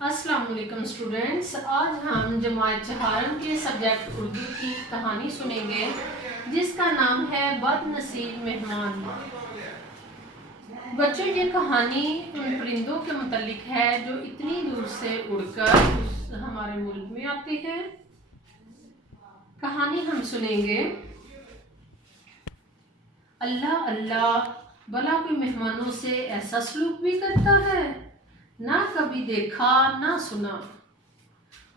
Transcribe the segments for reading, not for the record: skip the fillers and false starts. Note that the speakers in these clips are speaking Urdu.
السلام علیکم اسٹوڈینٹس، آج ہم جماعت چہارم کے سبجیکٹ اردو کی کہانی سنیں گے جس کا نام ہے بد نصیب مہمان۔ بچوں، یہ کہانی ان پرندوں کے متعلق ہے جو اتنی دور سے اڑ کر ہمارے ملک میں آتے ہیں۔ کہانی ہم سنیں گے۔ اللہ اللہ، بھلا کوئی مہمانوں سے ایسا سلوک بھی کرتا ہے؟ نہ کبھی دیکھا نہ سنا۔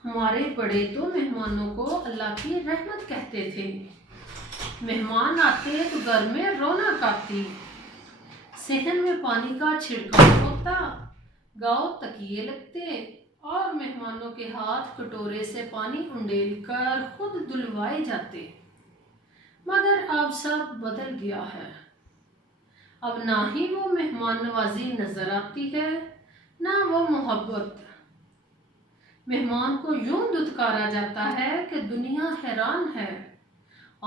ہمارے بڑے تو مہمانوں کو اللہ کی رحمت کہتے تھے۔ مہمان آتے تو گھر میں رونق آتی، صحن میں پانی کا چھڑکاؤ ہوتا، گاؤں تکیے لگتے اور مہمانوں کے ہاتھ کٹورے سے پانی انڈیل کر خود دھلوائے جاتے۔ مگر اب سب بدل گیا ہے۔ اب نہ ہی وہ مہمان نوازی نظر آتی ہے، نہ وہ محبت۔ مہمان کو یوں دھتکارا جاتا ہے کہ دنیا حیران ہے،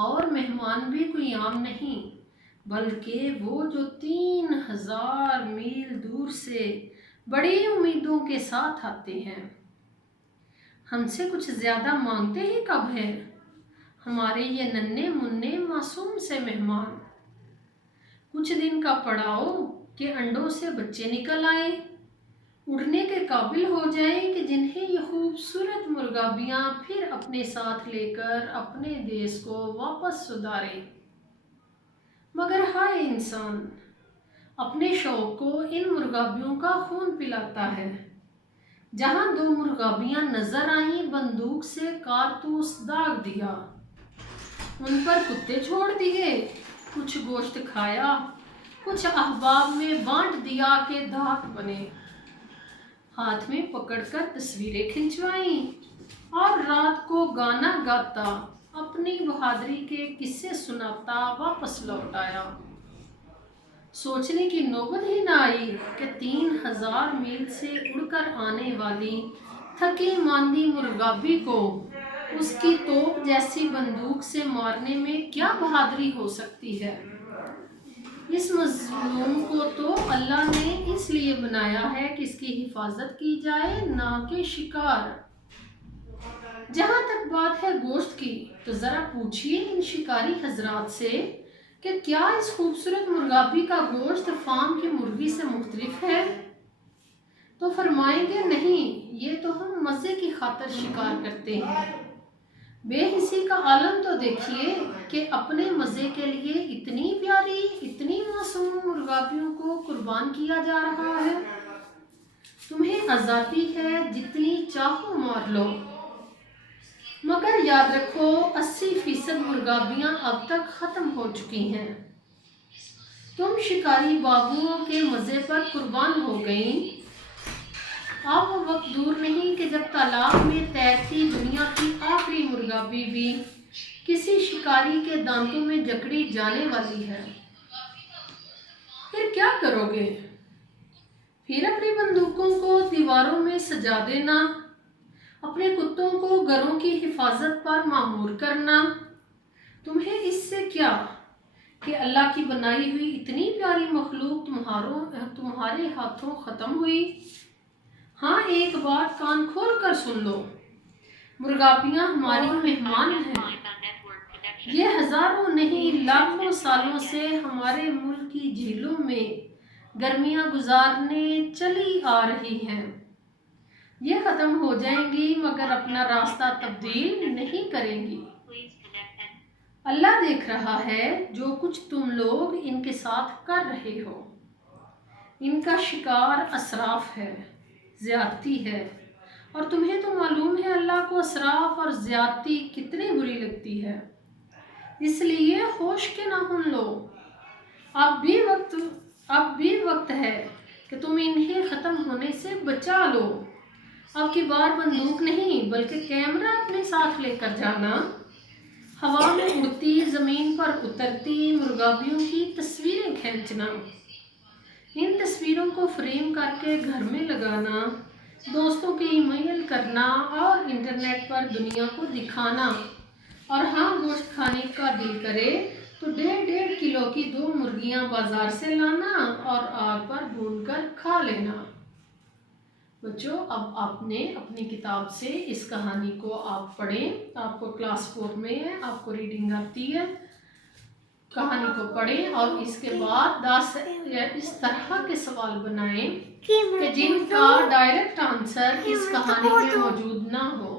اور مہمان بھی کوئی عام نہیں بلکہ وہ جو 3000 میل دور سے بڑی امیدوں کے ساتھ آتے ہیں۔ ہم سے کچھ زیادہ مانگتے ہی کب ہے ہمارے یہ ننھے منھے معصوم سے مہمان؟ کچھ دن کا پڑاؤ کہ انڈوں سے بچے نکل آئیں، اڑنے کے قابل ہو جائیں کہ جنہیں یہ خوبصورت مرغابیاں پھر اپنے ساتھ لے کر اپنے دیس کو واپس سدھاریں۔ مگر ہائے انسان، اپنے شوق کو ان مرغابیوں کا خون پلاتا ہے۔ جہاں 2 مرغابیاں نظر آئیں، بندوق سے کارتوس داغ دیا، ان پر کتے چھوڑ دیے، کچھ گوشت کھایا، کچھ احباب میں بانٹ دیا کہ دھات بنے، ہاتھ میں پکڑ کر تصویریں کھنچوائیں اور رات کو گانا گاتا اپنی بہادری کے قصے سناتا واپس لوٹ آیا۔ سوچنے کی نوبت ہی نہ آئی کہ 3000 میل سے اڑ کر آنے والی تھکی ماندی مرغابی کو اس کی توپ جیسی بندوق سے مارنے میں کیا بہادری ہو سکتی ہے۔ اس مظلوم کو تو اللہ نے اس لیے بنایا ہے کہ اس کی حفاظت کی جائے، نہ کہ شکار۔ جہاں تک بات ہے گوشت کی، تو ذرا پوچھئے ان شکاری حضرات سے کہ کیا اس خوبصورت مرغابی کا گوشت فارم کی مرغی سے مختلف ہے؟ تو فرمائیں گے نہیں، یہ تو ہم مزے کی خاطر شکار کرتے ہیں۔ بے حسی کا عالم تو دیکھیے کہ اپنے مزے کے لیے اتنی پیاری، اتنی معصوم مرغابیوں کو قربان کیا جا رہا ہے۔ تمہیں آزادی ہے، جتنی چاہو مار لو، مگر یاد رکھو 80% مرغابیاں اب تک ختم ہو چکی ہیں۔ تم شکاری بابوؤں کے مزے پر قربان ہو گئیں۔ اب وہ وقت دور نہیں کہ جب تالاب میں تیرتی دنیا کی آخری مرغابی بھی کسی شکاری کے دانتوں میں جکڑی جانے والی ہے۔ پھر کیا کرو گے؟ پھر اپنی بندوقوں کو دیواروں میں سجا دینا، اپنے کتوں کو گھروں کی حفاظت پر مامور کرنا۔ تمہیں اس سے کیا کہ اللہ کی بنائی ہوئی اتنی پیاری مخلوق تمہارے ہاتھوں ختم ہوئی؟ ہاں، ایک بات کان کھول کر سن لو، مرغابیاں ہماری مہمان ہیں۔ یہ ہزاروں نہیں لاکھوں سالوں سے ہمارے ملک کی جھیلوں میں گرمیاں گزارنے چلی آ رہی ہیں۔ یہ ختم ہو جائیں گی مگر اپنا راستہ تبدیل نہیں کریں گی۔ اللہ دیکھ رہا ہے جو کچھ تم لوگ ان کے ساتھ کر رہے ہو۔ ان کا شکار اسراف ہے، زیادتی ہے، اور تمہیں تو معلوم ہے اللہ کو اسراف اور زیادتی کتنی بری لگتی ہے۔ اس لیے ہوش کے ناخن لو، اب بھی وقت ہے کہ تم انہیں ختم ہونے سے بچا لو۔ اب کی بار بندوق نہیں بلکہ کیمرہ اپنے ساتھ لے کر جانا، ہوا میں اڑتی، زمین پر اترتی مرغابیوں کی تصویریں کھینچنا، ان تصویروں کو فریم کر کے گھر میں لگانا، دوستوں کی ای میل کرنا اور انٹرنیٹ پر دنیا کو دکھانا، اور ہاں، گوشت کھانے کا دل کرے تو 1.5 کلو کی 2 مرغیاں بازار سے لانا اور آگ پر بھون کر کھا لینا۔ بچوں اب آپ نے اپنی کتاب سے اس کہانی کو آپ پڑھیں. آپ کو کلاس 4 میں ہے, آپ کو ریڈنگ آتی ہے. کہانی کو پڑھیں اور اس کے بعد اس طرح کے سوال بنائیں کہ جن کا ڈائریکٹ آنسر اس کہانی میں موجود نہ ہو.